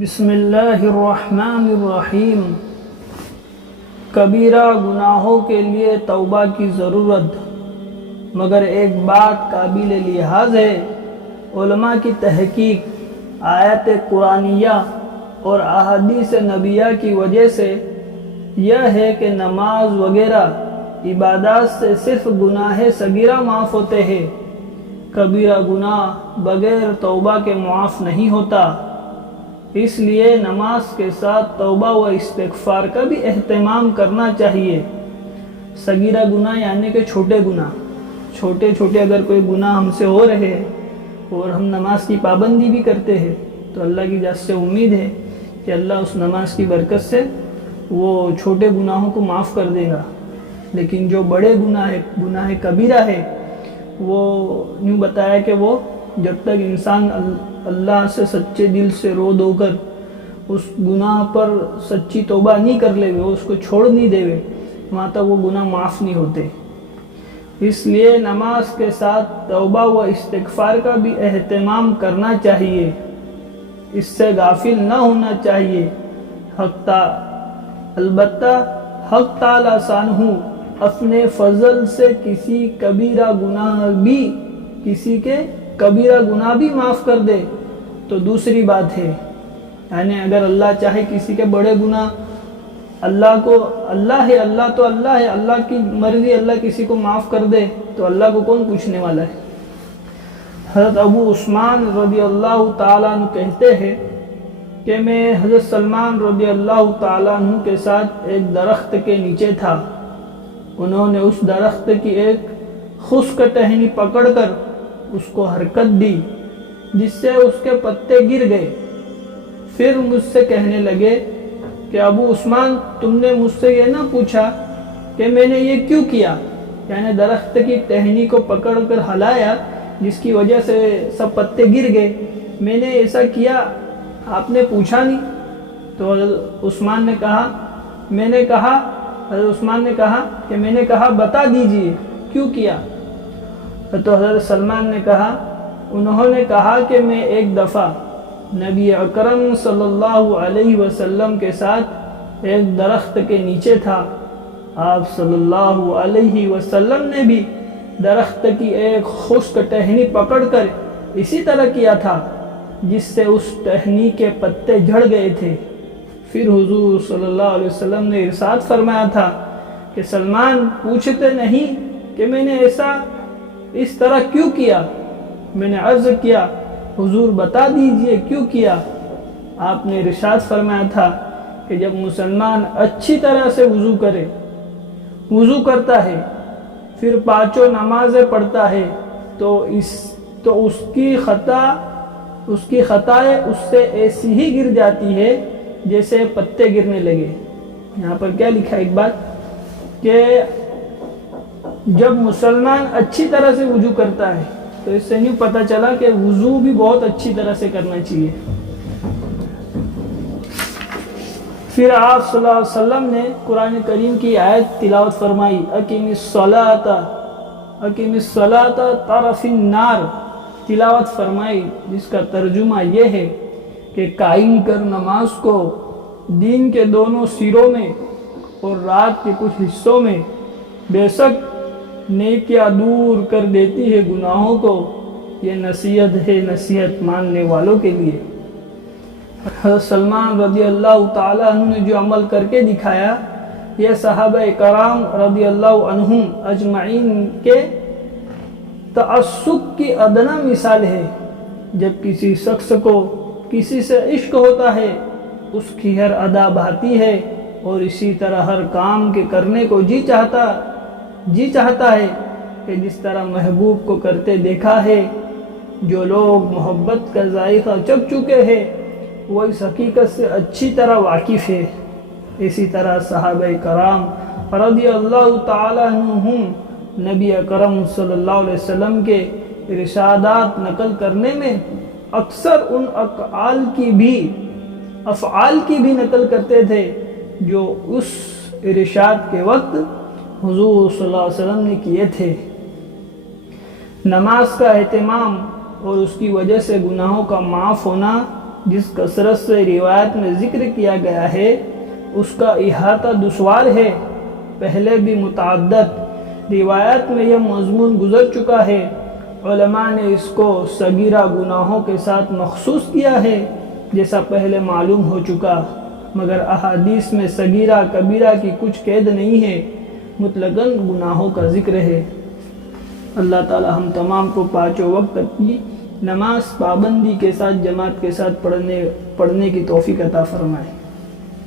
بسم اللہ الرحمن الرحیم۔ کبیرہ گناہوں کے لیے توبہ کی ضرورت، مگر ایک بات قابل لحاظ ہے۔ علماء کی تحقیق آیات قرآنیہ اور احادیث نبیہ کی وجہ سے یہ ہے کہ نماز وغیرہ عبادات سے صرف گناہ صغیرہ معاف ہوتے ہیں، کبیرہ گناہ بغیر توبہ کے معاف نہیں ہوتا۔ اس لیے نماز کے ساتھ توبہ و استغفار کا بھی اہتمام کرنا چاہیے۔ صغیرہ گناہ یعنی کہ چھوٹے گناہ، چھوٹے اگر کوئی گناہ ہم سے ہو رہے ہیں اور ہم نماز کی پابندی بھی کرتے ہیں تو اللہ کی ذات سے امید ہے کہ اللہ اس نماز کی برکت سے وہ چھوٹے گناہوں کو معاف کر دے گا۔ لیکن جو بڑے گناہ کبیرہ ہے، وہ یوں بتایا کہ وہ جب تک انسان اللہ سے سچے دل سے رو دو کر اس گناہ پر سچی توبہ نہیں کر لے، وہ اس کو چھوڑ نہیں دے، وہاں تک وہ گناہ معاف نہیں ہوتے۔ اس لیے نماز کے ساتھ توبہ و استغفار کا بھی اہتمام کرنا چاہیے، اس سے غافل نہ ہونا چاہیے۔ البتہ حق تعالیٰ شانہ اپنے فضل سے کسی کے کبیرہ گناہ بھی معاف کر دے تو دوسری بات ہے۔ یعنی اگر اللہ چاہے کسی کے بڑے گناہ، اللہ ہے، اللہ کی مرضی، اللہ کسی کو معاف کر دے تو اللہ کو کون پوچھنے والا ہے۔ حضرت ابو عثمان رضی اللہ تعالیٰ عنہ کہتے ہیں کہ میں حضرت سلمان رضی اللہ تعالیٰ عنہ کے ساتھ ایک درخت کے نیچے تھا۔ انہوں نے اس درخت کی ایک خشک ٹہنی پکڑ کر اس کو حرکت دی، جس سے اس کے پتے گر گئے۔ پھر مجھ سے کہنے لگے کہ ابو عثمان، تم نے مجھ سے یہ نہ پوچھا کہ میں نے یہ کیوں کیا؟ یعنی درخت کی ٹہنی کو پکڑ کر ہلایا جس کی وجہ سے سب پتے گر گئے، میں نے ایسا کیا، آپ نے پوچھا نہیں؟ تو حضرت عثمان نے کہا کہ میں نے کہا بتا دیجئے کیوں کیا؟ تو حضرت سلمان نے کہا، انہوں نے کہا کہ میں ایک دفعہ نبی اکرم صلی اللہ علیہ وسلم کے ساتھ ایک درخت کے نیچے تھا۔ آپ صلی اللہ علیہ وسلم نے بھی درخت کی ایک خشک ٹہنی پکڑ کر اسی طرح کیا تھا، جس سے اس ٹہنی کے پتے جھڑ گئے تھے۔ پھر حضور صلی اللہ علیہ وسلم نے ارشاد فرمایا تھا کہ سلمان، پوچھتے نہیں کہ میں نے اس طرح کیوں کیا؟ میں نے عرض کیا، حضور بتا دیجئے کیوں کیا؟ آپ نے ارشاد فرمایا تھا کہ جب مسلمان اچھی طرح سے وضو کرتا ہے، پھر پانچوں نمازیں پڑھتا ہے تو اس کی خطائیں اس سے ایسی ہی گر جاتی ہے جیسے پتے گرنے لگے۔ یہاں پر کیا لکھا ہے ایک بات کہ جب مسلمان اچھی طرح سے وضو کرتا ہے تو اس سے نہیں پتہ چلا کہ وضو بھی بہت اچھی طرح سے کرنا چاہیے۔ پھر آپ صلی اللہ علیہ وسلم نے قرآن کریم کی آیت تلاوت فرمائی، اقیم الصلاۃ طرف النار، تلاوت فرمائی، جس کا ترجمہ یہ ہے کہ قائم کر نماز کو دین کے دونوں سروں میں اور رات کے کچھ حصوں میں، بے شک نیکیاں دور کر دیتی ہے گناہوں کو، یہ نصیحت ہے نصیحت ماننے والوں کے لیے۔ حضرت سلمان رضی اللہ تعالیٰ عنہ نے جو عمل کر کے دکھایا، یہ صحابہ کرام رضی اللہ عنہم اجمعین کے تعصب کی ادنا مثال ہے۔ جب کسی شخص کو کسی سے عشق ہوتا ہے، اس کی ہر ادا بہاتی ہے اور اسی طرح ہر کام کے کرنے کو جی چاہتا ہے کہ جس طرح محبوب کو کرتے دیکھا ہے۔ جو لوگ محبت کا ذائقہ چکھ چکے ہیں وہ اس حقیقت سے اچھی طرح واقف ہے۔ اسی طرح صحابہ کرام رضی اللہ تعالیٰ عنہم نبی اکرم صلی اللہ علیہ وسلم کے ارشادات نقل کرنے میں اکثر ان افعال کی بھی نقل کرتے تھے جو اس ارشاد کے وقت حضور صلی اللہ علیہ وسلم نے کیے تھے۔ نماز کا اہتمام اور اس کی وجہ سے گناہوں کا معاف ہونا جس کثرت سے روایت میں ذکر کیا گیا ہے اس کا احاطہ دشوار ہے۔ پہلے بھی متعدد روایات میں یہ مضمون گزر چکا ہے۔ علماء نے اس کو صغیرہ گناہوں کے ساتھ مخصوص کیا ہے جیسا پہلے معلوم ہو چکا، مگر احادیث میں صغیرہ کبیرہ کی کچھ قید نہیں ہے، مطلقاً گناہوں کا ذکر ہے۔ اللہ تعالی ہم تمام کو پانچوں وقت کی نماز پابندی کے ساتھ جماعت کے ساتھ پڑھنے کی توفیق عطا فرمائے۔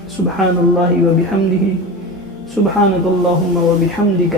سبحان اللہ و بحمدہ، سبحانک اللہم و بحمدک۔